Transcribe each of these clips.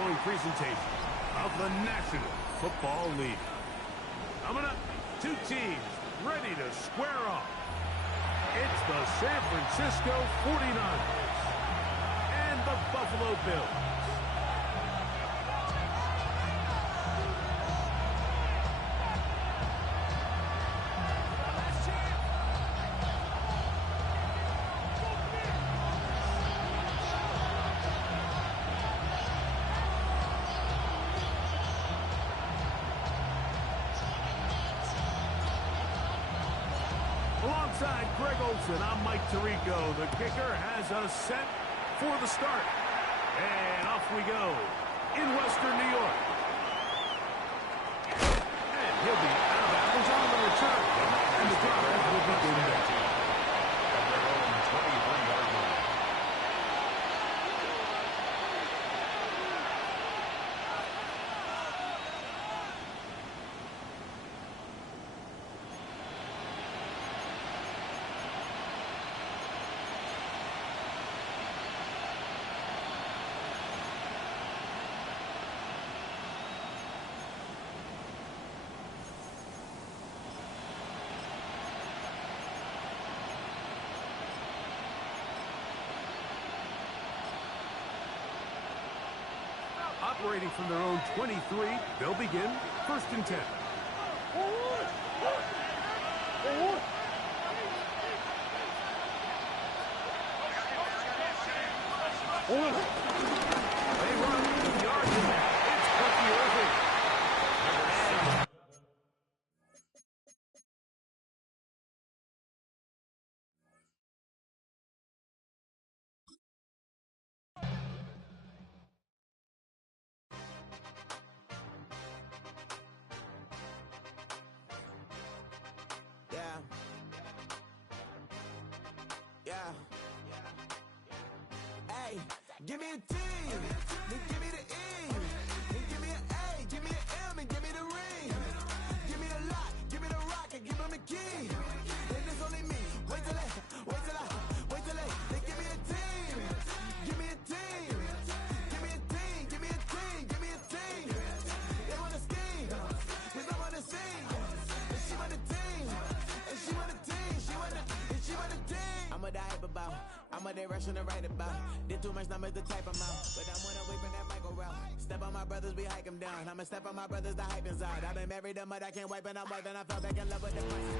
following presentation of the National Football League. Coming up, two teams ready to square off. It's the San Francisco 49ers and the Buffalo Bills. Alongside Greg Olsen, I'm Mike Tirico. The kicker has us set for the start. And off we go in Western New York. And he'll be out of bounds on the return. And the drive will begin there. At their own 23-yard line. Operating from their own 23, they'll begin 1st and 10. They run with the argument. It's Bucky Irving. Hey, give me a T, then give me the E, then give me an A, give me an M, and give me the ring. Give me the lock, give me the rock, and give them the key. And it's only me. Wait till they give me a team. Give me a team. Give me a team. Give me a team. Give me a team. They want to scheme, 'cause I want to sing. And she want a team. And she want a team. She want a team. I'm a die about. I'm a direction to write about. Did too much numbers to type them out. But I'm one away from that Michael route. Step on my brothers, we hike them down. I'ma step on my brothers, the hype inside. I've been married to mud, I can't wipe it out more than I felt back in love with the prices.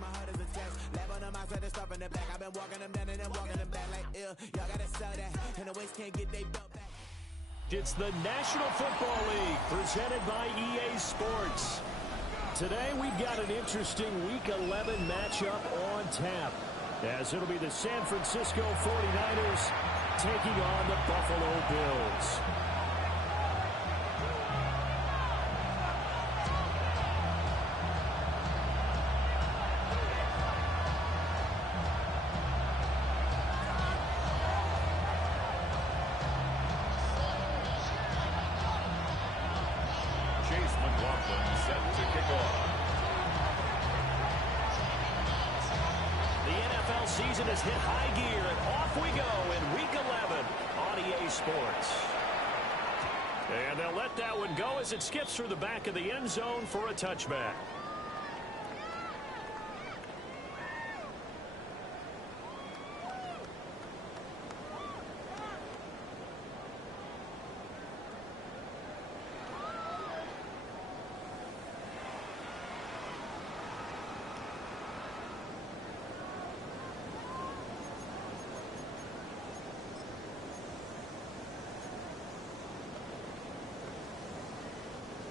My heart is a test. Lab on them outside, they start from the back. I've been walking them down and then walking them back like ill. Y'all gotta sell that. And the waist can't get they belt back. It's the National Football League presented by EA Sports. Today we've got an interesting Week 11 matchup on tap, as it'll be the San Francisco 49ers taking on the Buffalo Bills. Season has hit high gear, and off we go in Week 11 on EA Sports. And they'll let that one go as it skips through the back of the end zone for a touchback.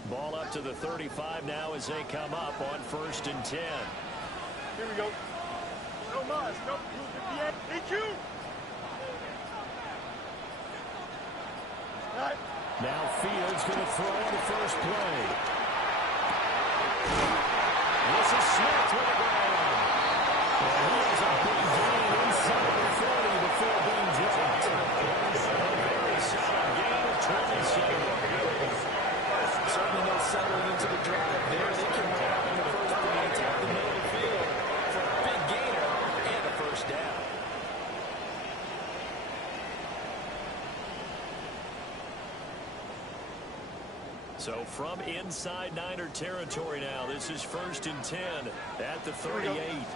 Ball up to the 35 now as they come up on 1st and 10. Here we go. No mas, no. 58. EQ. Right. Now Fields going to throw on the first play. This is Smith with a grab. He has a big gain inside the 40 before being dropped. A very solid gain of 27. Certainly no settling into the drive there. They can run out in the first play and attack the middle of the field for a big gainer and a first down. So from inside Niner territory now, this is 1st and 10 at the 38. Going to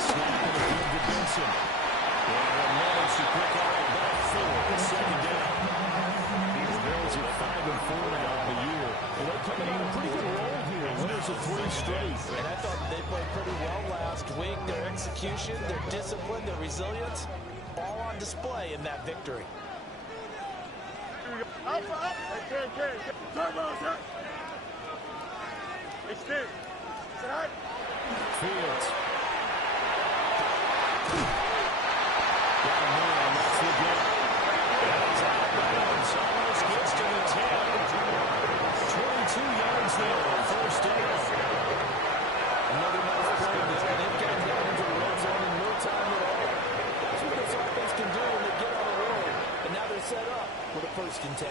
snap and a give to Benson. And they'll manage to pick out the back four. Second down. These Bills are 5-4 now on the year. And they're coming on a pretty good roll here. Winners of 3 straight. And I thought they played pretty well last week. Their execution, their discipline, their resilience, all on display in that victory. Up. Hey, turbo, sir. Extend. Sit high. Fields. Got a man. That's the game. And he's out of bounds. Almost gets to the 10. 22 yards there on 1st down. Another nice play there. They've gotten down into the red zone in no time at all. That's what this offense can do when they get on the road. And now they're set up for the 1st and 10.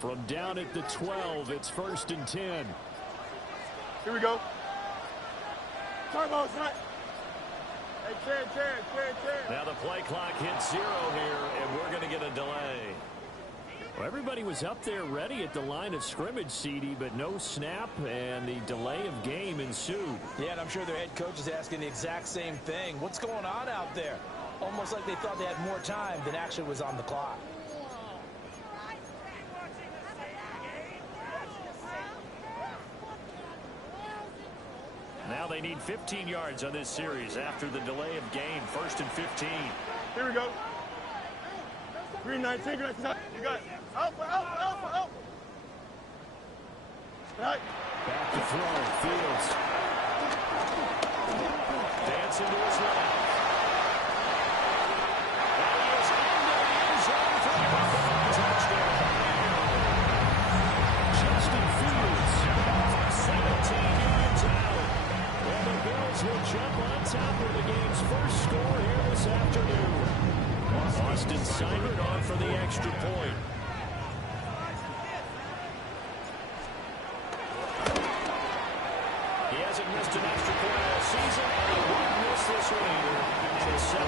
From down at the 12, it's 1st and 10. Here we go. Turbo, set. Hey, 10. Now the play clock hits 0 here, and we're going to get a delay. Well, everybody was up there ready at the line of scrimmage, CD, but no snap, and the delay of game ensued. Yeah, and I'm sure their head coach is asking the exact same thing. What's going on out there? Almost like they thought they had more time than actually was on the clock. Now they need 15 yards on this series after the delay of game. 1st and 15. Here we go. Green 19, you got it. Alpha. Right. Back to throw. Fields. Dancing to his left. And he is into the end zone for a touchdown. Justin Fields, 17 yards out. And the Bills will jump on top of the game's first score here this afternoon. Austin Seibert on for the extra point. He hasn't missed an extra point all season, and he won't miss this one either. It's 7-0.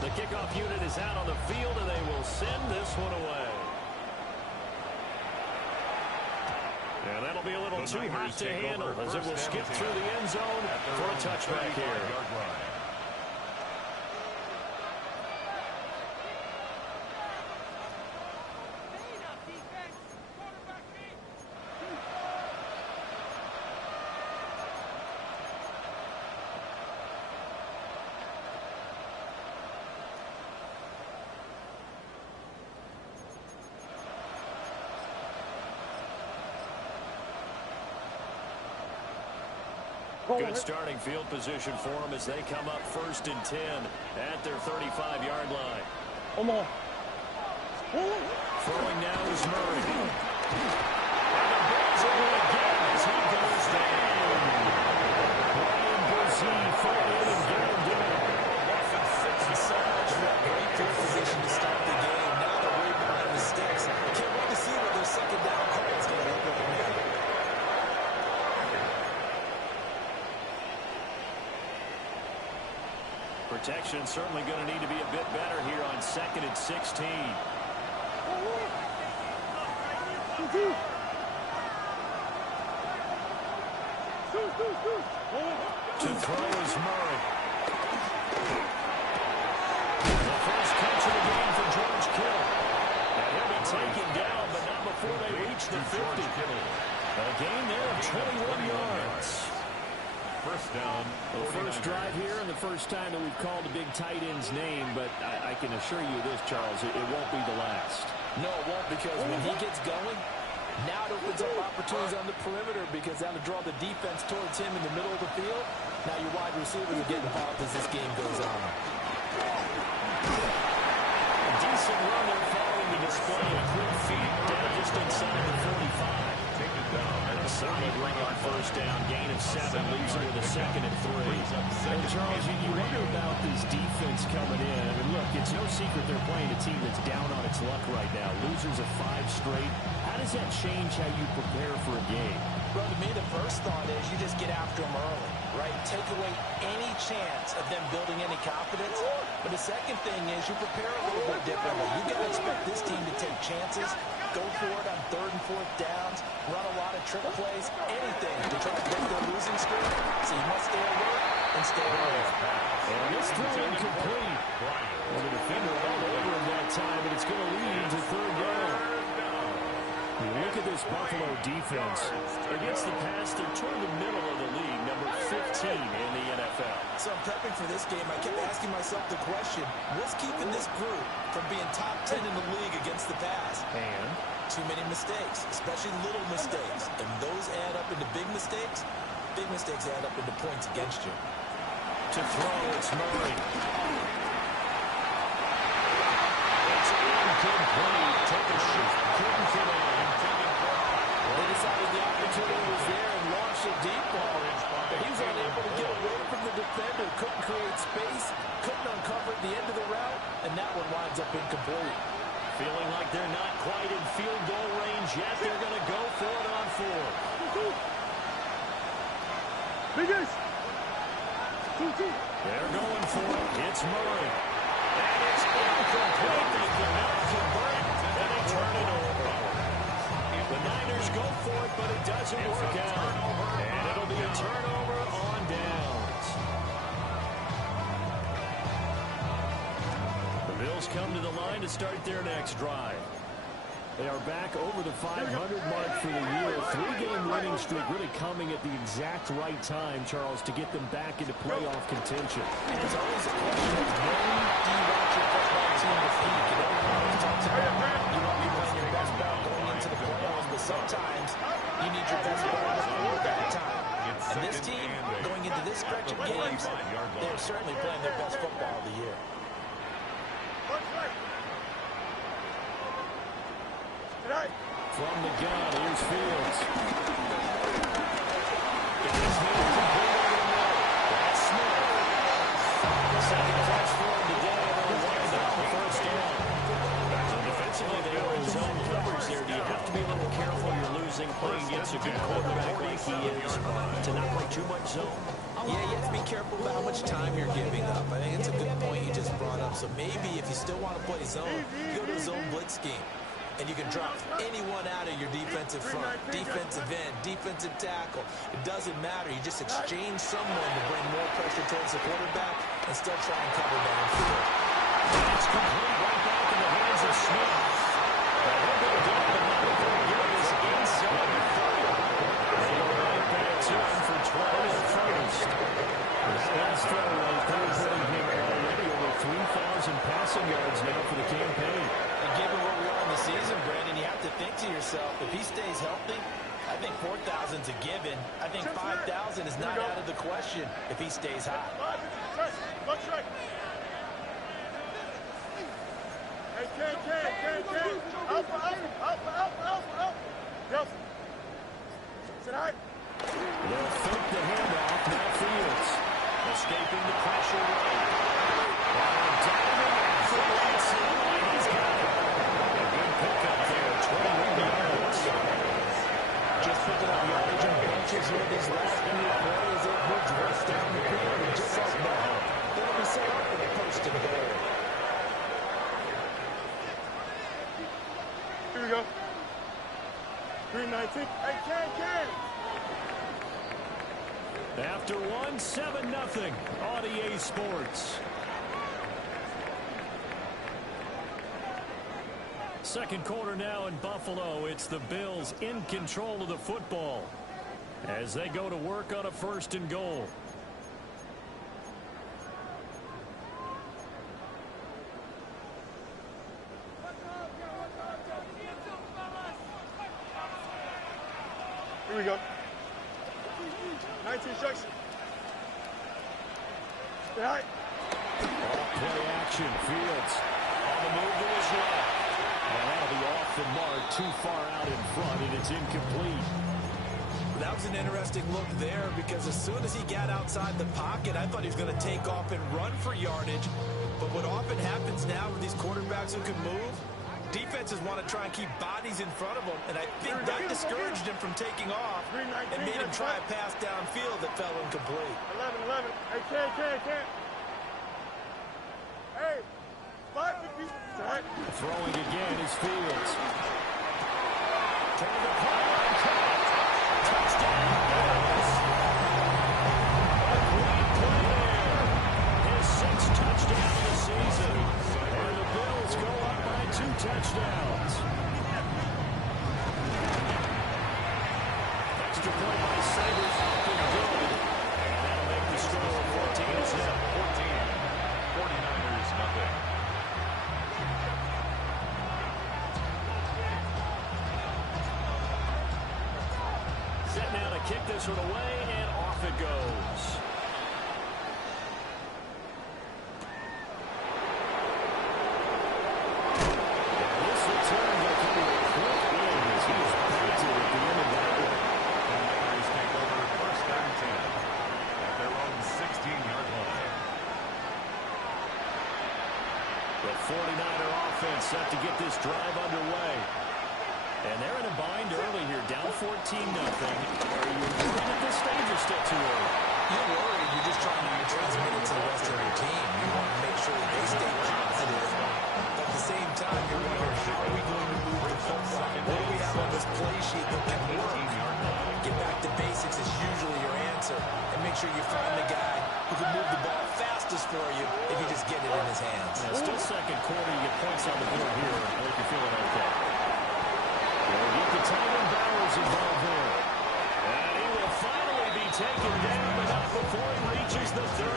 The kickoff unit is out on the field, and they will send this one away. And that'll be a little too hot to handle as it will skip through the end zone for a touchback here. Good starting field position for them as they come up 1st and 10 at their 35-yard line. Throwing now is Murray. And the Bills are going to get him as he goes down. Brian Brzee fought in and got him down. Offense fixing so much for that great field position to start the game. Now they're way behind the sticks. Can't wait to see what their second down call is going to look like now. Protection certainly going to need to be a bit better here on 2nd and 16. To throw is Murray. The first catch of the game for George Kittle. And he'll be taken down, but not before they reach the 50. A gain there of 21 yards. First down. The first drive here and the first time that we've called a big tight end's name, but I can assure you this, Charles, it won't be the last. No, it won't, because when he gets going, Now it opens up opportunities on the perimeter because that'll draw the defense towards him in the middle of the field. Now your wide receivers will get involved as this game goes on. A decent run there following the display. A quick feed down just inside the 45. Take it down. And a solid run on first down. Gain of 7 leaves it with a 2nd and 3. And Charles, you wonder about this defense coming in. I mean, look, it's no secret they're playing a team that's down on its luck right now. Losers of 5 straight. How does that change how you prepare for a game? Well, to me, the first thought is you just get after them early, right? Take away any chance of them building any confidence. But the second thing is you prepare a little bit differently. You got to expect this team to take chances, go for it on 3rd and 4th downs, run a lot of trick plays, anything to try to break their losing streak. So you must stay alert and stay alert. And this throw incomplete. Well, the defender all over him that time, and it's going to lead to 3rd down. Look at this Buffalo defense. Against the pass, they're toward the middle of the league, number 15 in the NFL. So I'm prepping for this game. I kept asking myself the question, what's keeping this group from being top 10 in the league against the pass? And too many mistakes, especially little mistakes. And those add up into big mistakes. Big mistakes add up into points against you. to throw, it's Murray. It's incomplete. Took a shoot. Couldn't get in. They decided the opportunity was there and launched a deep ball. But he was unable to get away from the defender. Couldn't create space. Couldn't uncover the end of the route. And that one winds up incomplete. Feeling like they're not quite in field goal range yet. They're going to go for it on 4. Biggest. They're going for it. It's Murray. And it's incomplete. They cannot convert, and they turn it over. The Niners go for it, but it doesn't work out. And it'll be a turnover on downs. The Bills come to the line to start their next drive. They are back over the 500 mark for the year. 3-game winning streak really coming at the exact right time, Charles, to get them back into playoff contention. And it's always a question of when do you want your football team to peak? You know, always talks about you want to be playing your best ball going into the playoffs, but sometimes you need your best ball before that time. And this team, going into this stretch of games, they're certainly playing their best football of the year. From the gun, here's Fields. Got his hand complete over the middle. That's Smith. Second catch for him today, and they'll wind up the first down. So defensively, they are in zone coverage there. Do you have to be a little careful you're losing, playing against a good quarterback like he is, to not play too much zone? Yeah, you have to be careful about how much time you're giving up. I think it's a good point you just brought up. So maybe if you still want to play zone, you go to a zone blitz scheme. And you can drop anyone out of your defensive front, defensive end, defensive tackle. It doesn't matter. You just exchange someone to bring more pressure towards the quarterback and still try and cover downfield. It's complete right back in the hands of Smith. They're going to go to the number 3 yards inside the 30. They go right back to him for 12 at first. His best throw right there, putting him already over 3,000 passing yards now for the campaign. And given where we are in the season, Brandon, you have to think to yourself, if he stays healthy, I think 4,000 is a given. I think 5,000 is not out of the question if he stays hot. Hey, Ken. Alpha. Yep. Sit high. They'll fake the handoff, now Fields. Escaping the pressure right. Diving after Ransom, and he's got it. A good pickup there, 21 yards. Just picking up yardage and bunches with his last few plays. It moves right down the field and just like that. They'll be set up for the post and goal. Here we go. 319. Hey, Ken. After 1, 7-0 on EA Sports. Second quarter now in Buffalo. It's the Bills in control of the football as they go to work on a 1st and goal. we go. 19 instruction. Stay high. Play action. Fields on the move to his left. And that'll be off the mark, too far out in front, and it's incomplete. That was an interesting look there because as soon as he got outside the pocket, I thought he was going to take off and run for yardage. But what often happens now with these quarterbacks who can move, defenses want to try and keep bodies in front of them, and I think that discouraged him from taking off and made him try a pass downfield that fell incomplete. 11. Hey, can't. Hey, 550. Throwing again is Fields. Trying to pile caught. Touchdown, Bills. A great play there. His 6th touchdown of the season. And the Bills go up by 2 touchdowns. Extra point by Sabres up and good. And that'll make the score 14-7. 49ers nothing. Set now to kick this one away, and off it goes. This return will come to a quick win as he is pointed at the end of that one. The Niners take over 1st and 10 at their own 16-yard line. The 49er offense set to get this drive underway. And they're in a bind early here, down 14-0. Are you worried at this stage or still too early? You're worried. You're just trying to transmit it to the rest of your team. You want to make sure that they stay positive. But at the same time, you're wondering, how are we going to move the football? What do we have on this play sheet that can work? Get back to basics is usually your answer. And make sure you find the guy who can move the ball fastest for you if you just get it in his hands. Now, still second quarter, you get points on the board here. I think you're feeling okay. They'll get the tight end Bowers involved there. And he will finally be taken down, but not before he reaches the 38.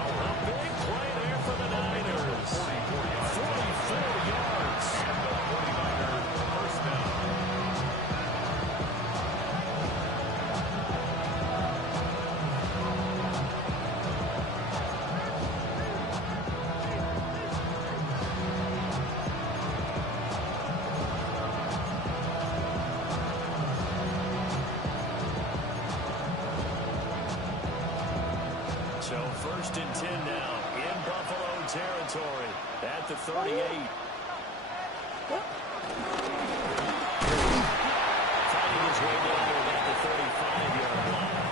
A big play there for the Niners. 44 yards. And the 49ers first down. So 1st and 10 now in Buffalo territory at the 38. Finding his way down there at the 35-yard line.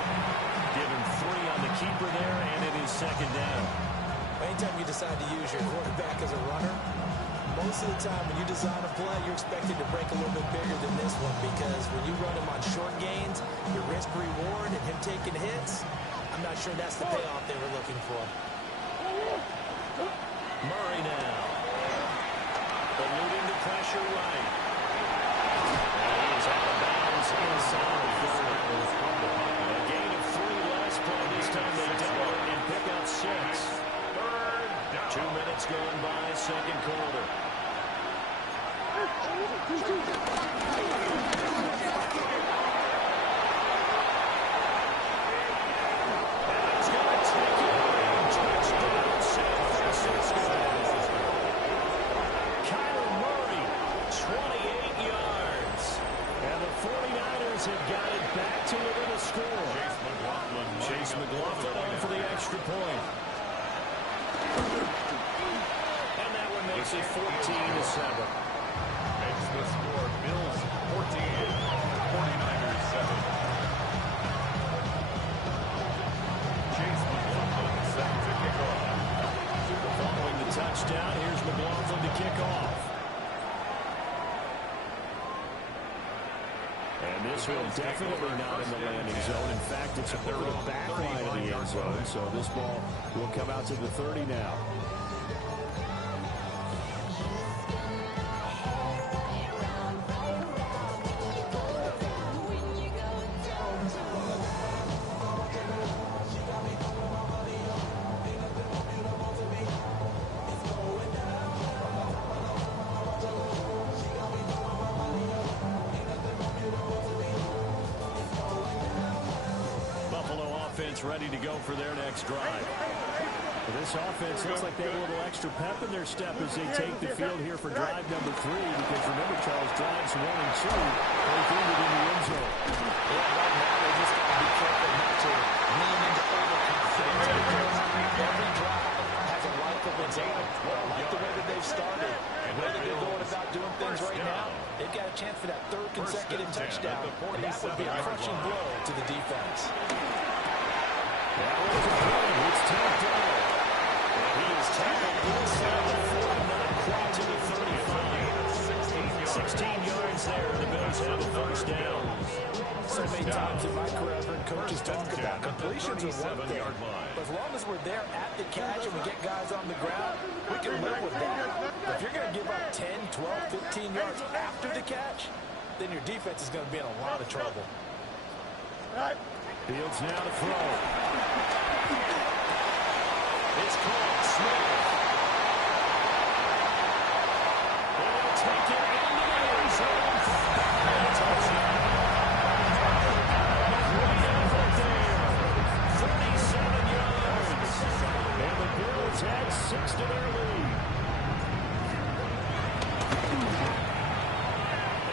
Give him 3 on the keeper there, and it is 2nd down. Anytime you decide to use your quarterback as a runner, most of the time when you design a play, you're expected to break a little bit bigger than this one because when you run him on short gains, your risk-reward and him taking hits, I'm not sure that's the payoff they were looking for. Murray now. Eluding the pressure right. And he is out of bounds inside the 30. A gain of 3 last play. This time they double and pick up 6. 2 minutes going by, 2nd quarter. Have got it back to within a score. Chase McLaughlin on for the extra point. And that one makes it 14-7. Makes the score Bills 14, 49ers 7. Chase McLaughlin set to kick off. Following the touchdown, here's McLaughlin to kick off. And this one definitely not in the landing zone. In fact, it's over the back line of the end zone. So this ball will come out to the 30 now. offense ready to go for their next drive. This offense looks like they have a little extra pep in their step as they take the field here for drive number 3, because remember, Charles, drives 1 and 2 both ended in the end zone. Yeah, right now they just got to be careful not to lean into overconfidence, because every drive has a life of its own. I like the way that they've started, and the way that they're going about doing things right now. They've got a chance for that 3rd consecutive touchdown, and that would be a crushing blow to the defense. It's tapped out. He is tackled inside the 40, not quite to the 35. 16 yards there, and the Bills have a first down. So many times in my career, I've heard coaches talk about completions are one thing, but as long as we're there at the catch and we get guys on the ground, we can live with that. But if you're going to give up 10, 12, 15 yards after the catch, then your defense is going to be in a lot of trouble. Fields now to throw. It's called Smith. And he'll take it into the end zone. Touchdown. Way over there. 37 yards. And the Bills had 6 to their lead.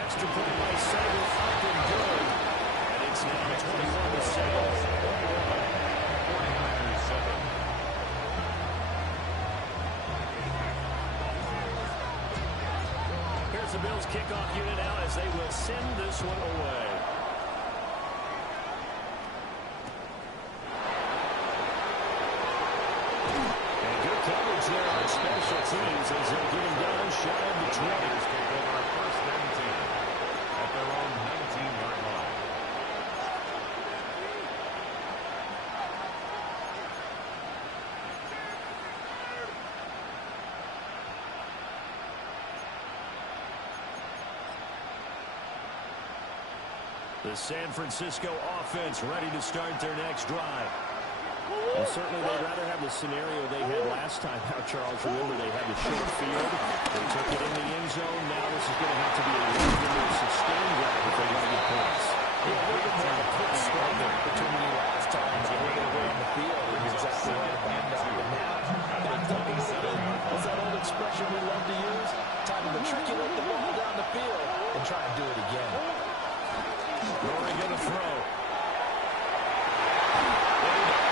Extra play by Sager, up and good. And it's now 21-7. Here's the Bills kickoff unit out as they will send this one away. And good coverage there on special teams as they get him down shy of the 20. Take over first and 10 at their own 19-yard line. The San Francisco offense ready to start their next drive. Well, certainly they'd rather have the scenario they had last time out, Charles. Remember, they had the short field. They took it in the end zone. Now this is going to have to be a little bit more sustained drive if they want to get points. Yeah, a little bit more of a quick strike opportunity last time. They were going to go on the field. You're exactly right about that. But now, they dug it in. What's that old expression we love to use? Time to matriculate the ball down the field and try and do it again. Rory going to throw.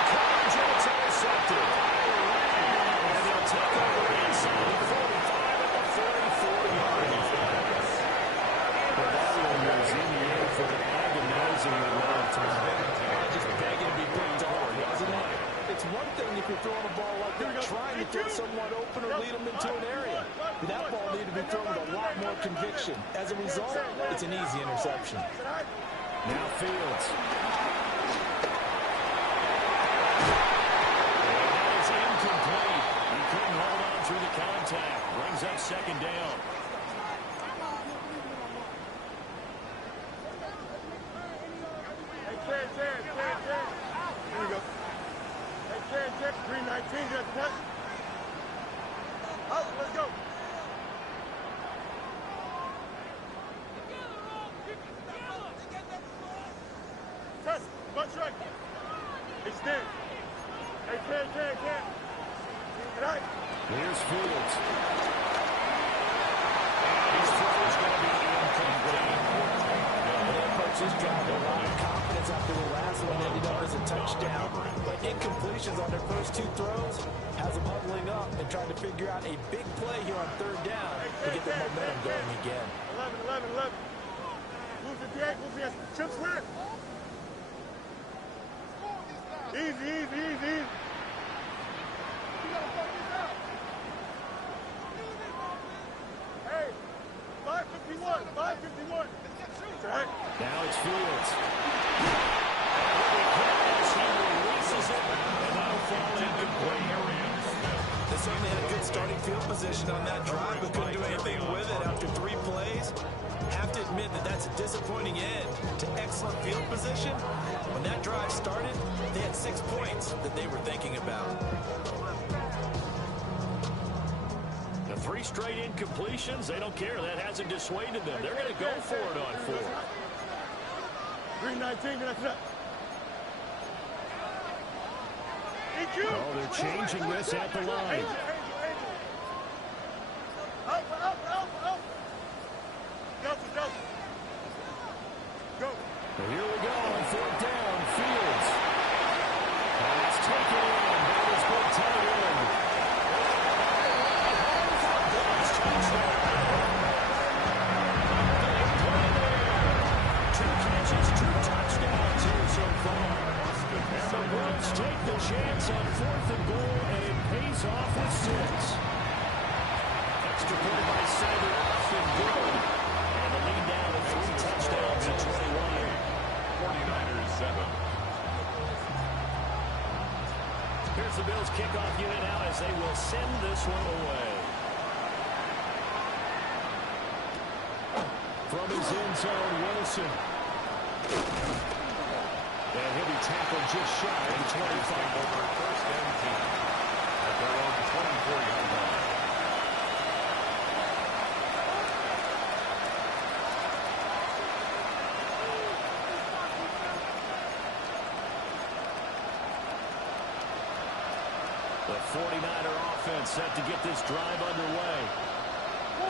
Coverage, and it's intercepted. And they'll take over inside the 45 at the 44-yard line. But that one was in the air for an agonizingly long time. Just begging to be picked off, wasn't it? It's one thing if you're throwing a ball like that, trying to throw someone open or lead them into an area. That ball needed to be thrown with a lot more conviction. As a result, it's an easy interception. Now Fields. And it's incomplete. He couldn't hold on through the contact. Brings up second down. Hey, Ted. Here we go. Hey, Ted, 319, just cut. Out, let's go. Test, butt strike. Extend. Hey, Ted. Right. Here's Fields. His throw is going to be incomplete. They approach this drive with a lot of confidence after the last one ended up as a touchdown. But incompletions on their first 2 throws has them huddling up and trying to figure out a big play here on 3rd down to get their momentum going again. 11. Move the D8, Chips win. Easy. Hey, 551. Right. Now it's Fields. He releases it, and that'll fall incomplete. They certainly had a good starting field position on that drive, but couldn't do anything with it after 3 plays. Have to admit that that's a disappointing end to excellent field position. When that drive started, they had 6 points that they were thinking about. The 3 straight incompletions, they don't care. That hasn't dissuaded them. They're going to go for it on 4th. 319, get up. Oh, they're changing this at the line. Well, here we go on fourth down. Fields. And it's taken in by this big tight end. Two catches, 2 touchdowns here so far. And the Wolves take the chance on 4th and goal, and it pays off with 6. Extra point by Saber, and good. And the lead down to 3 touchdowns at 21. 49ers 7. Here's the Bills kickoff unit now as they will send this one away. From his end zone, Wilson. And he'll be tackled just shy of the 25. Over first and 10 at their own 24-yard line. The 49er offense set to get this drive underway.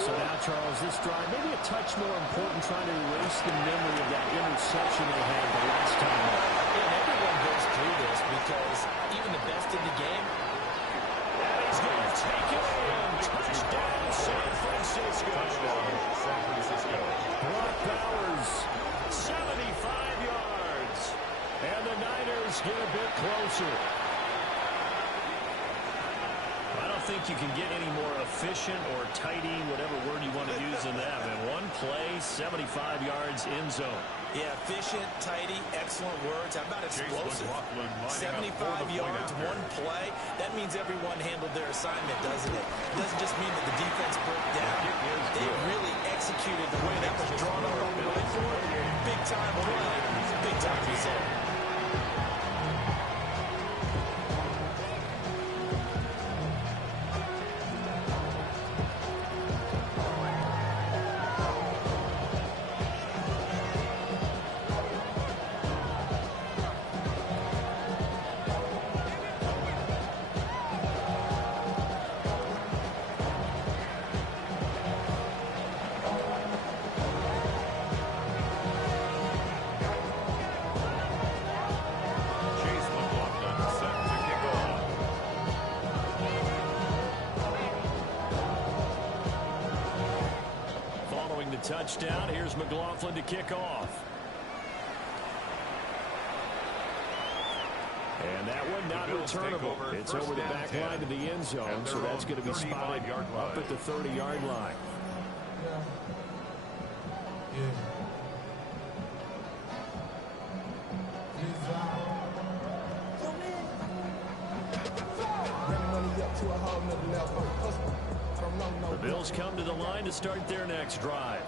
So now, Charles, this drive maybe a touch more important, trying to erase the memory of that interception they had the last time out. And everyone goes through this because even the best in the game. And he's going to take it in. Touchdown, San Francisco. Touchdown, San Francisco. Brock Bowers, 75 yards. And the Niners get a bit closer. I don't think you can get any more efficient or tidy, whatever word you want to use in that. In one play, 75 yards in zone. Yeah, efficient, tidy, excellent words. How about explosive? 75 yards, one play. That means everyone handled their assignment, doesn't it? It doesn't just mean that the defense broke down. They really executed the way that was drawn up on the whiteboard. Big time play, big time result. Touchdown. Here's McLaughlin to kick off. And that one not returnable. It's over the back line to the end zone, so that's going to be spotted up at the 30-yard line. The Bills come to the line to start their next drive.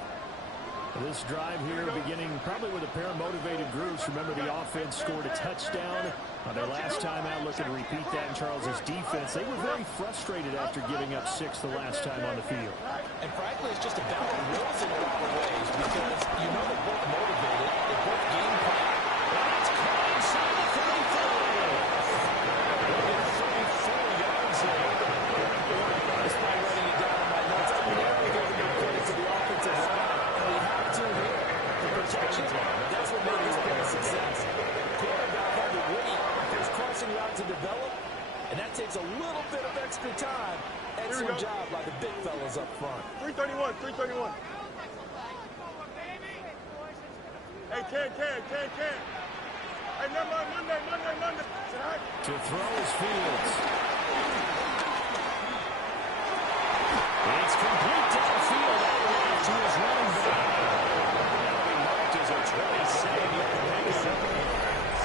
This drive here beginning probably with a pair of motivated groups. Remember, the offense scored a touchdown on their last time out. Looking to repeat that in Charles's defense. They were very frustrated after giving up 6 the last time on the field. And frankly, it's just about the rules in a lot of ways because you know they're both motivated. They both game plan. And it's caught inside the 34. They'll get 34 yards there. Despite writing it down in my notes, I'm never going to give credit to the offensive line. And we have to here. The protection, that's what made this play a success. Quarterback had to wait for his crossing route to develop, and that takes a little bit of extra time. Excellent job by the big fellas up front. 331, 331. Hey, Ken. Hey, Monday. To throw his Fields. It's complete downfield all the way to his running back. That'll be marked as a 27-yard pickup.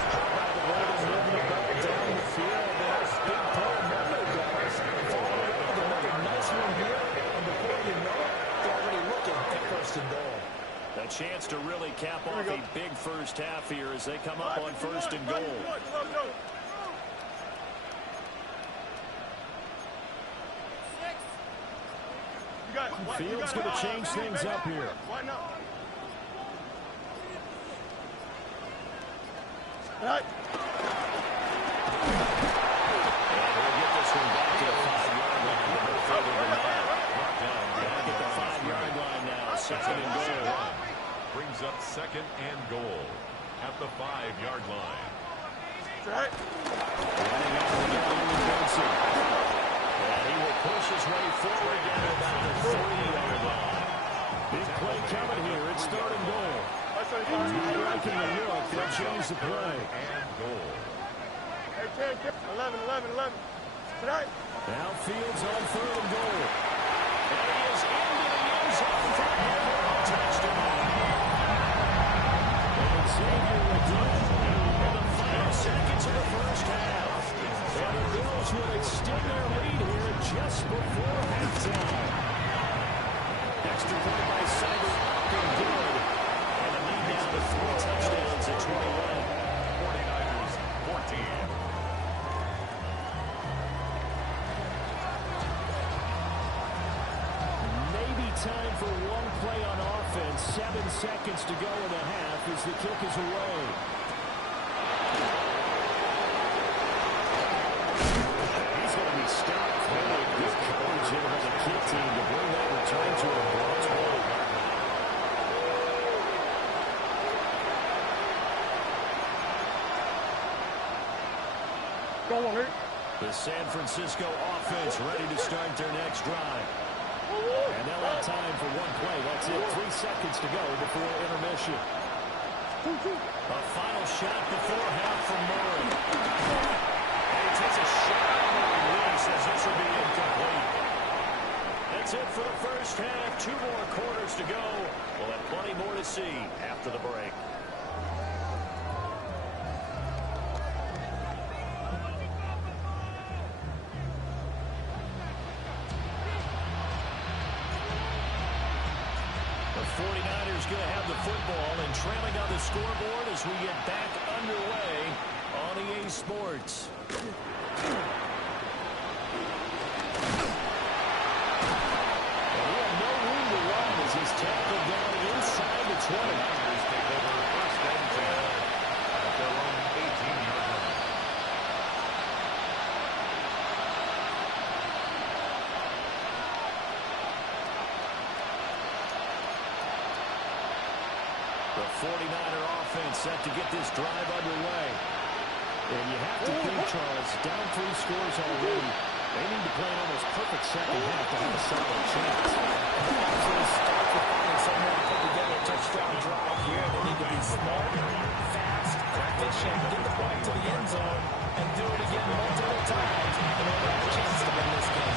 How about the Ravens moving the ball down the field? They have big play movement guys. Following up with another nice one here. And before you know it, they're already looking at first and goal. A chance to really cap off a big first half here as they come up on first and goal. Fields going to change things up here. Why not? Right. second and goal. Brings up second and goal at the 5-yard line. Right. Running out of the line, Benson. And he will push his way forward down about the 30-yard line. Big play coming here. It's third and goal. Not liking the look. They'll change the play. And goal. Hey, 10, 11. Tonight. Now Fields on third and goal. And he is into the end zone for a touchdown. And Xavier again in the final seconds of the first half. And the Bills will extend their lead here just before halftime. Extra point by Cyber up and good. And the lead down to 3 touchdowns at 21. 49ers 14. Time for one play on offense. 7 seconds to go in the half as the kick is away. He's going to be stopped. Really good coverage here by the kick team to bring that return to a blocked hold. Go on, Hurt. The San Francisco offense ready to start their next drive. And they'll have time for one play. That's it. 3 seconds to go before intermission. A final shot before half from Murray. And he takes a shot on the release as this will be incomplete. That's it for the first half. 2 more quarters to go. We'll have plenty more to see after the break. The 49ers going to have the football and trailing on the scoreboard as we get back underway on EA Sports. And we have no room to run as he's tackled down inside the 20. Niners take over first and 10 at their own 18-yard line. The 49er offense set to get this drive underway. And you have to think, Charles, down 3 scores already. They need to play an almost perfect second half to have a solid chance. Actually start to find somewhere to put together a touchdown drive here. They need to be smart, fast, efficient, get the ball to the end zone, and do it again multiple times in order to have a chance to win this game.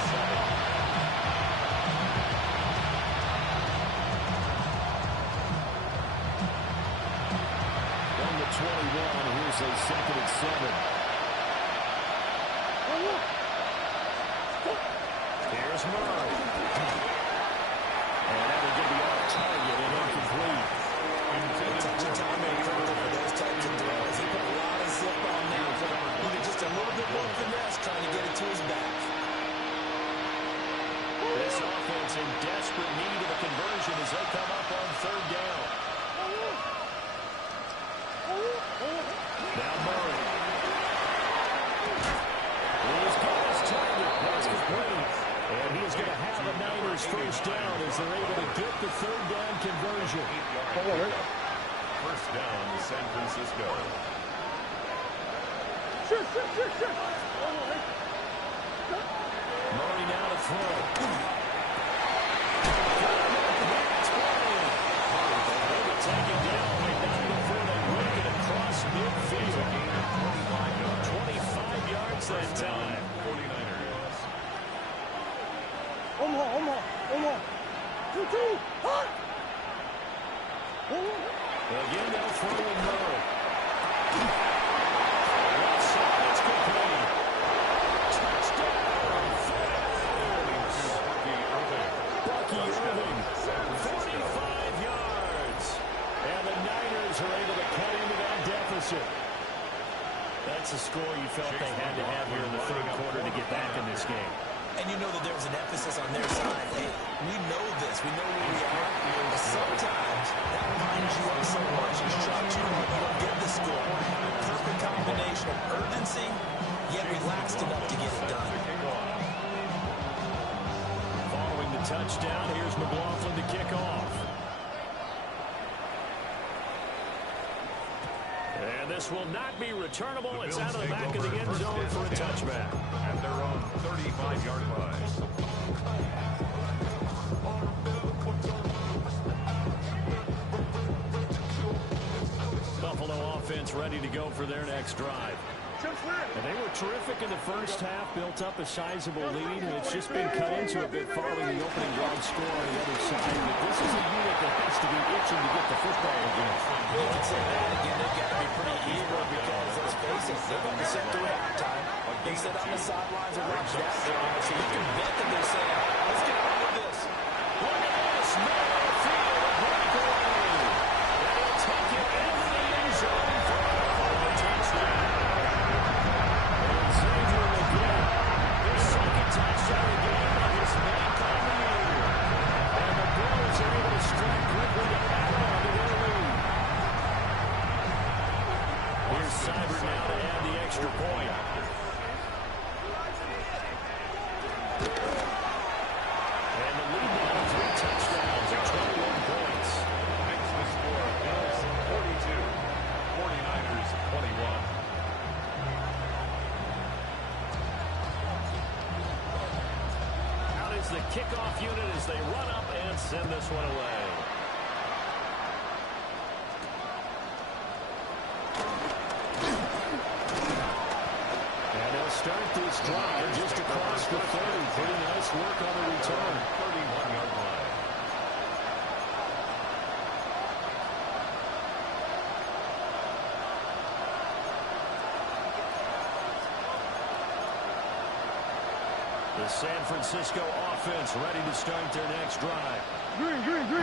On the 21, here's a second and 7. Here's Murray. And that will get the off target and incomplete. Touch and time encouragement for those types of throws. He put a lot of zip on that. Needed just a little bit more finesse trying to get it to his back. This offense in desperate need of a conversion as they come up on third down. Now Murray. He's got his target. That's complete. And he is going to have the Niners first down as they're able to get the third down conversion. First down, San Francisco. Murray now to throw. Taken down before they work it across midfield. 25 yards that time. 49ers. Omaha. 2-2. Hot. Again, they'll throw in Murray. Left side, it's complete. Touchdown, Bucky Irving, 45 yards. And the Niners are able to cut into that deficit. That's a score you felt they had to have here in the third quarter to get back in this game. And you know that there was an emphasis on their side. Hey, we know this. We know where we are. But sometimes that winds you up so much and shocks you when you don't get the score. Perfect combination of urgency, yet relaxed enough to get it done. Following the touchdown, here's McLaughlin to kick off. And this will not be returnable. It's out of the back of the end zone for a touchback. At their own 35-yard line. Buffalo offense ready to go for their next drive. And they were terrific in the first half, built up a sizable lead, and it's just been cut into a bit following the opening drive score on the other side. But this is a unit that has to be itching to get the football again. You can say that again. They've got to be pretty eager because, let's face it, they've only sent through halftime. They sit on the sidelines and watch that drive, so you can bet that they're saying, let's get on with this. Look at this, middle of the field, a breakaway. They'll take it into the end zone for a touchdown. And Xavier will get his second touchdown again on his 9th on the year. And the Bills are able to strike quickly to add on to their lead. Here's Seibert now to add the extra point. And the lead now to 3 touchdowns and 21 points. Makes the score Bills 42, 49ers 21. Out is the kickoff unit as they run up and send this one away. And they'll start this drive just across the 30. Pretty nice work on the return. 31-yard line. The San Francisco offense ready to start their next drive. I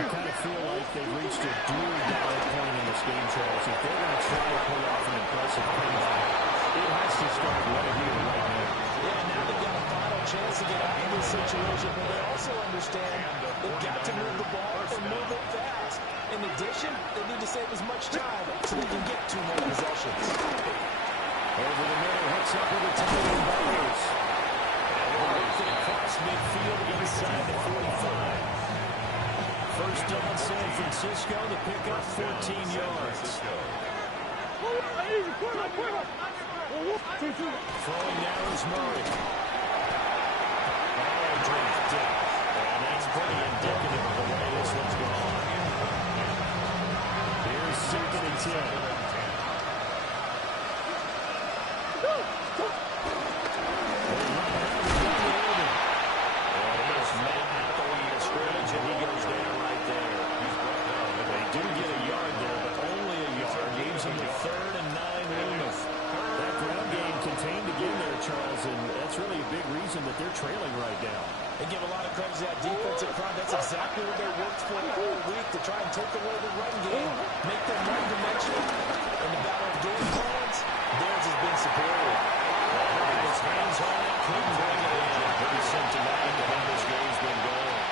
kind of feel like they've reached a do-or-die point in this game, Charles. If they're going to try to pull off an impressive comeback, it has to start right here, right now. Yeah, now they've got a final chance to get out of this situation, but they also understand they've got to move the ball and move it fast. In addition, they need to save as much time so they can get 2 more possessions. Over the middle, hooks up with the tight end Buckers. Across midfield inside the 45. First down, San Francisco, the pickup 14 yards. Throwing now is Murray. Dropped it. And that's pretty indicative of the way this one's gone. Here's 2nd and 10. That they're trailing right now. They give a lot of credit to that defensive front. That's exactly what they worked for all week to try and take away the run game, make them one-dimensional. In the battle of game plans, theirs has been superior. His hands on it, couldn't bring it in. Pretty symptomatic of how this game's been going.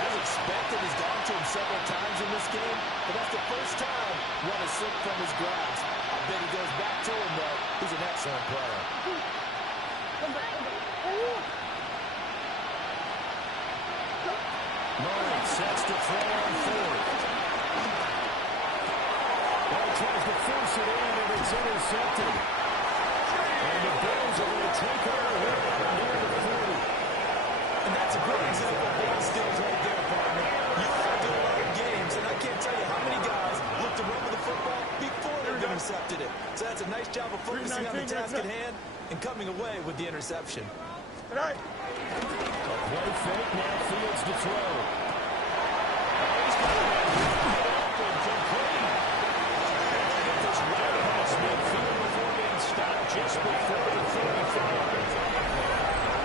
As expected, he's gone to him several times in this game, but that's the first time one has slipped from his grasp. I bet he goes back to him, though. He's an excellent player. Murray sets to throw on 4th. Ball tries to force it in, and it's intercepted. And the Bills are going to take it away near the 40. And that's a great example of ball skills right there, partner. You and I do a lot of games, and I can't tell you how many guys look to run with the football before they've intercepted it. So that's a nice job of focusing on the task at hand and coming away with the interception. A play fake, now Fields to throw. He's got it open, complete. And they get this right past midfield before being stopped just before the 35.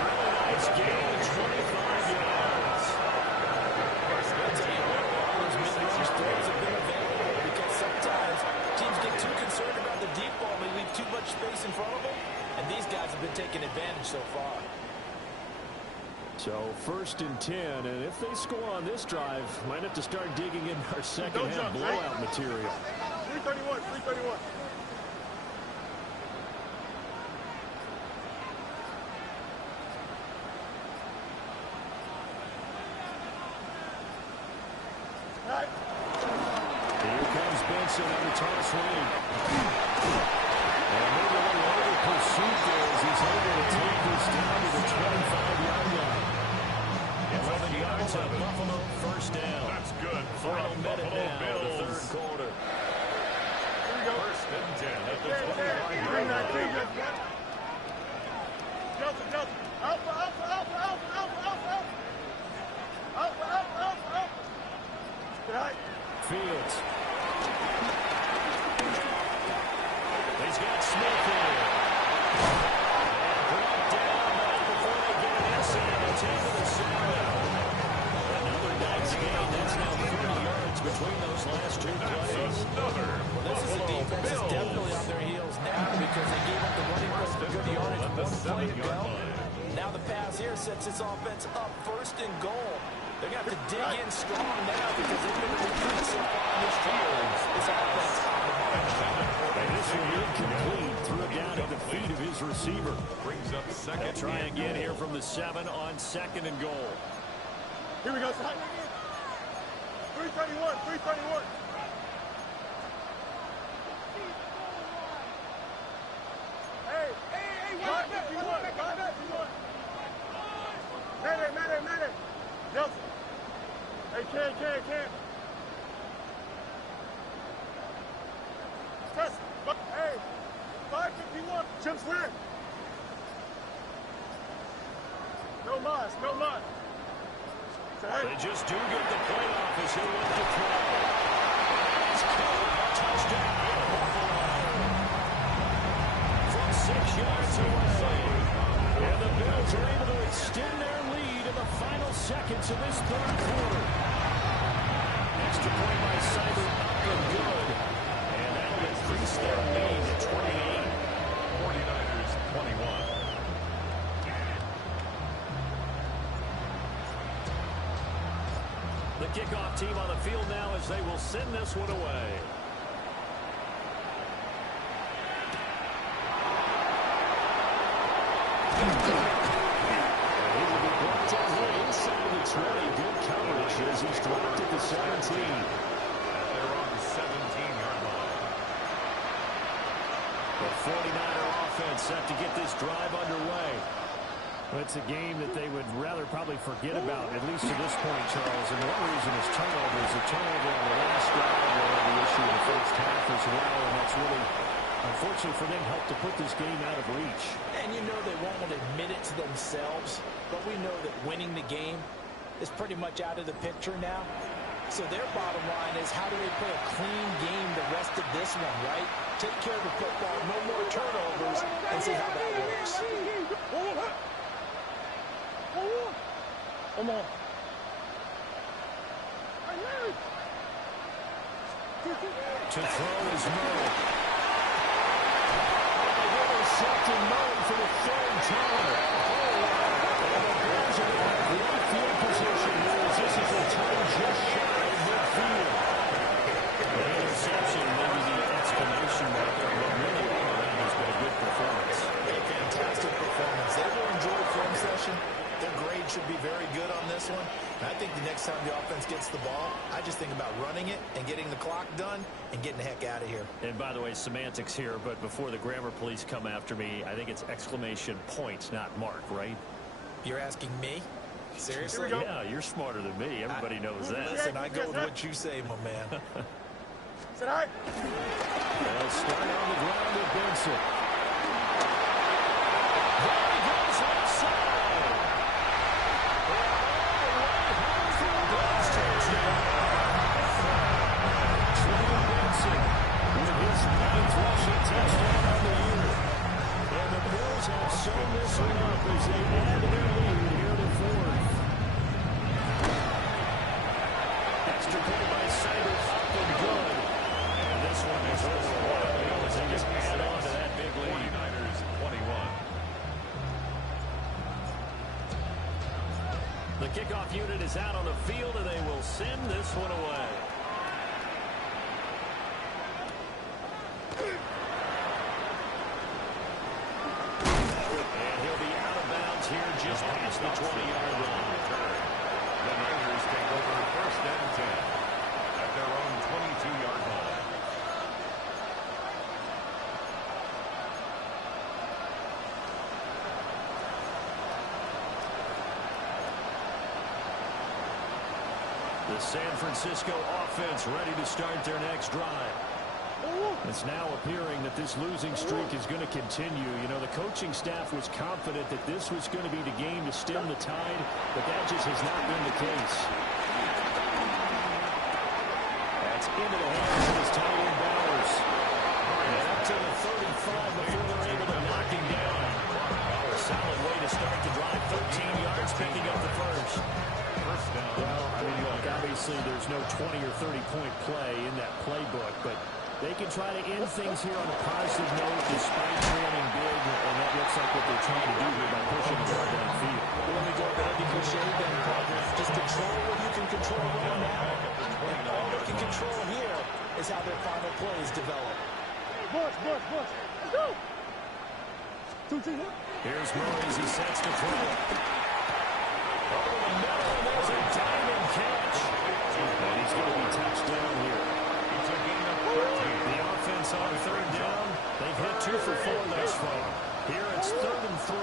Really nice gain, 25 yards. I'll tell you what, all those mid-range throws have been available because sometimes teams get too concerned about the deep ball and they leave too much space in front of them, and these guys have been taking advantage so far. So 1st and 10, and if they score on this drive, might have to start digging in our second half blowout material. 331, 331. Here's comes Benson on the toss lead. And maybe a little over pursuit there as he's able to take this down to the 25-yard line. 11 yards of Buffalo, first down. That's good. Final minute Buffalo now, the Bills. third quarter. First and 10 at the 25-yard line. Delta, Delta. Alpha, Alpha, Alpha, Alpha, Alpha, Alpha, Alpha. Alpha, Alpha, Alpha, Alpha. Right. Fields. He's got Smith here. And brought down right before they get an inside. It's into the center. Another nice gain. That's now 30 yards between those last two plays. Well, this is a defense that's definitely on their heels now because they gave up the running back for good yardage one play ago. Now the pass here sets this offense up first and goal. They're going to have to dig in strong now because they've been retreating so far in this field. This offense on the march. And this one incomplete. Threw it down at the feet of his receiver. Brings up second. They'll try again here from the 7 on second and goal. Here we go. 331, 331. Hey, wait a minute. Mayday. Delta. Hey, Ken. Test. Hey, 551. Chip's land. No mas. They just do get the playoff as he went to throw. It's caught. Touchdown. From 6 yards away. And the Bills are able to extend their lead in the final seconds of this third quarter. Extra point by Cyber up and good. And that'll increase their lead to 28. 49ers 21. The kickoff team on the field now as they will send this one away. He will be brought down here inside the 20. Good coverage as he's dropped at the 17. They're on the 17-yard line. The 49er offense set to get this drive underway. Well, it's a game that they would rather probably forget about, at least to this point, Charles. And one reason is turnovers. A turnover on the last drive, the issue in the first half as well. And that's really, unfortunately for them, helped to put this game out of reach. And you know they won't admit it to themselves, but we know that winning the game is pretty much out of the picture now. So their bottom line is how do they play a clean game the rest of this one, right? Take care of the football, no more turnovers, and see how that works. Come on. To throw is Murray. Intercepting Murray for the third time. And the Bears are going to have great field position here as this is a turn just shy of midfield. The interception, maybe the explanation mark of what really has been a good performance. A fantastic performance. They will enjoy film session. Their grade should be very good on this one. And I think the next time the offense gets the ball, I just think about running it and getting the clock done and getting the heck out of here. And by the way, semantics here, but before the grammar police come after me, I think it's exclamation point, not mark, right? You're asking me? Seriously? Yeah, you're smarter than me. Everybody knows that. Listen, I go with what you say, my man. Sit high. They'll start on the ground with Benson. There he goes outside. With his 9th rushing touchdown on the year. And the Bills have sewn this one up as they add their lead here to 4th. Extra point by Cybers up and good. And this one is over one. Bills they just add on to that big lead. 49ers 21. The kickoff unit is out on the field, and they will send this one away. And he'll be out of bounds here just past the 20-yard line. The Niners take over first and 10 at their own 22-yard line. The San Francisco offense ready to start their next drive. It's now appearing that this losing streak is going to continue. You know, the coaching staff was confident that this was going to be the game to stem the tide, but that just has not been the case. That's into the hands of his tight end Bowers. And up to the 35 before they're able to knock him down. A solid way to start the drive. 13 yards, picking up the first. Well, I mean, look, obviously there's no 20 or 30-point play in that playbook, but they can try to end things here on a positive note despite trailing big, and that looks like what they're trying to do here by pushing the ball downfield. Well, let me go back to cliche then, partner. Just control what you can control right now. And all they can control here is how their final plays develop. Bush. Let's go. 2-2. Here's Murray as he sets to throw. Over the middle, and there's a diamond catch. And he's going to be touched down here. The offense on third down. They've hit 2 for 4 thus far. Here it's 3rd and 3.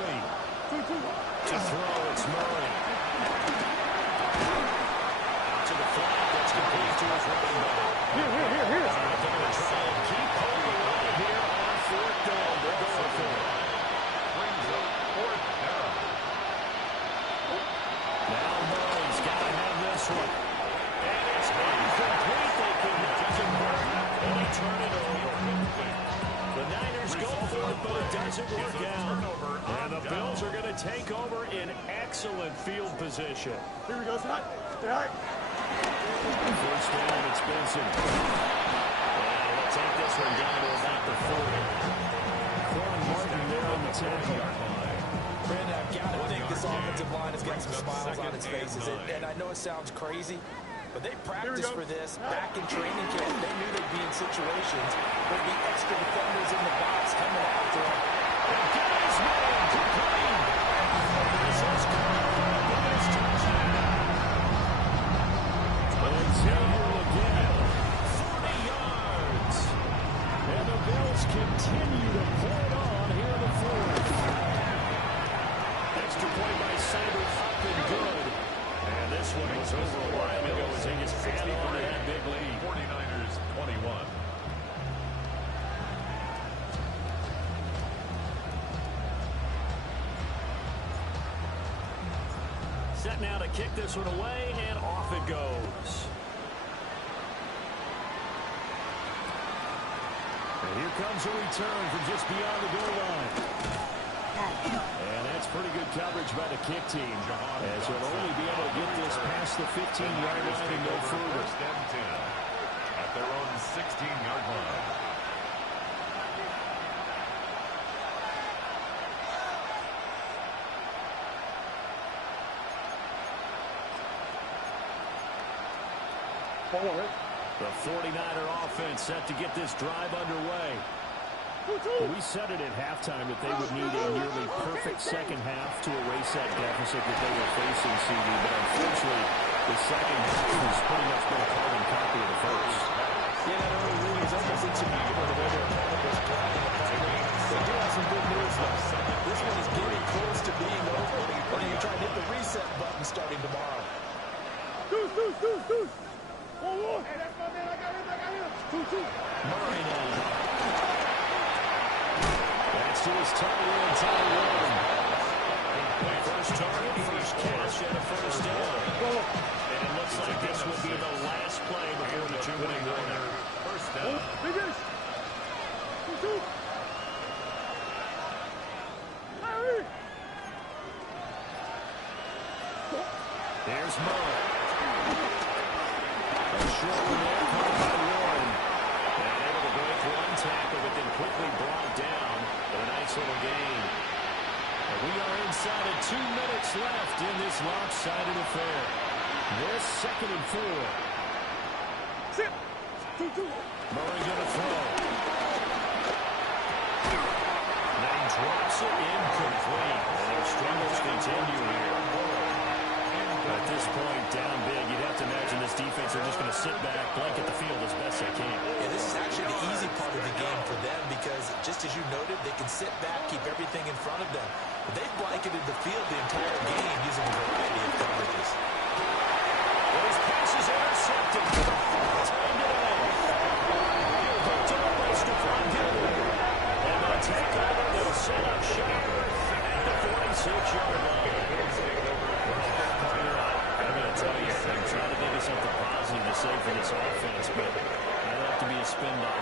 To throw, it's Murray. Out to the flat. That's complete to his running back. Here. They're going to try and keep holding on here on 4th down. They're going for it. Brings up 4th down. Now Murray's got to have this one. And it's incomplete. They could not convert. And they turn it over. The Niners go for it, but it doesn't work out. And the Bills are going to take over in excellent field position. Here we go, Scott. Stay high. First down, it's Benson. And they'll take this one down to about the 40. Quan Martin there on the 10-yard line. Brandon, I've got to think this offensive line has got some smiles on its faces. And I know it sounds crazy, but they practiced for this back in training camp. They knew they'd be in situations where there'd be extra defenders in the box coming after them. And guys, man, complete. This is caught for a bonus touchdown. Xavier again, 40 yards. And the Bills continue to pour it on here in the 4th. Extra point by Sanders, up and good. And this one was over a while ago as they just add on to that big lead. 49ers 21. Set now to kick this one away, and off it goes. And here comes a return from just beyond the goal line. And that's pretty good coverage by the kick team, as they'll only be able to get this past the 15-yard line and no further. 1st and 10 at their own 16-yard line. The 49er offense set to get this drive underway. We said it at halftime that they would need a nearly perfect second half to erase that deficit that they were facing, CD, but unfortunately, the second half was pretty much been a carbon copy of the first. Yeah, that early lead is almost insignificant the way their opponent was playing. They do have some good news, though. This one is getting close to being over, and you try to hit the reset button starting tomorrow. Deuce. 1-1. Hey, that's my man. I got him. 2-2. Murray now. That's to his tight end, Tyrone. First target, first catch, and a first down. And it looks like this will be the last play before the 2-minute warning. First down. Biggest. 2-2. Here's Murray. A short one there caught by Warren. And able to break one tackle, but then quickly brought down. But a nice little gain. And we are inside of 2 minutes left in this lopsided affair. This 2nd and 4. Sit. 2-2. Murray going to throw. Now he drops it incomplete. And their struggles continue here. At this point, down big, you'd have to imagine this defense are just going to sit back, blanket the field as best they can. Yeah, this is actually the easy part of the game for them because, just as you noted, they can sit back, keep everything in front of them. But they've blanketed the field the entire game using a variety of coverages. Those passes are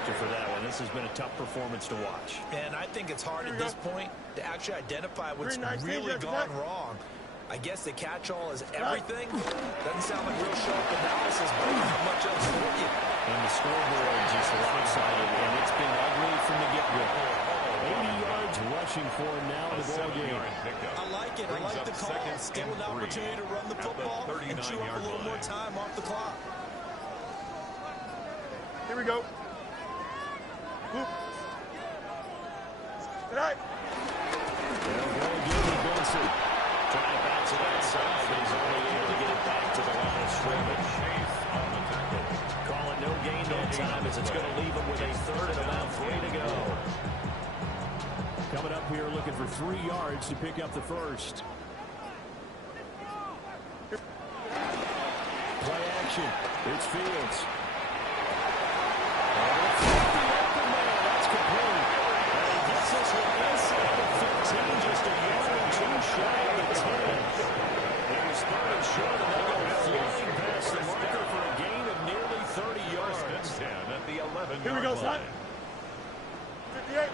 factor for that one. This has been a tough performance to watch. And I think it's hard at this point to actually identify what's really gone wrong. I guess the catch-all is everything. Doesn't sound like real sharp analysis, but not much else for you. And the scoreboard just lopsided, and it's been ugly from the get-go. 80 yards rushing for him now in the ball game. I like it. I like the call. Still an opportunity to run the football and chew up a little more time off the clock. Here we go. Whoop. Good night. They'll go again with Benson. Trying to bounce it outside, but he's only able to get it back to the line of scrimmage. Calling no gain that time as it's going to leave him with a third and about 3 to go. Coming up here looking for 3 yards to pick up the first. Play action. It's Fields. That's complete. And he gets this one inside of 15, just a yard or two shy of the 10. He's third and short, and they go flying past the marker for a gain of nearly 30 yards. First and 10 at the 11-yard line. Here we go, son. 58.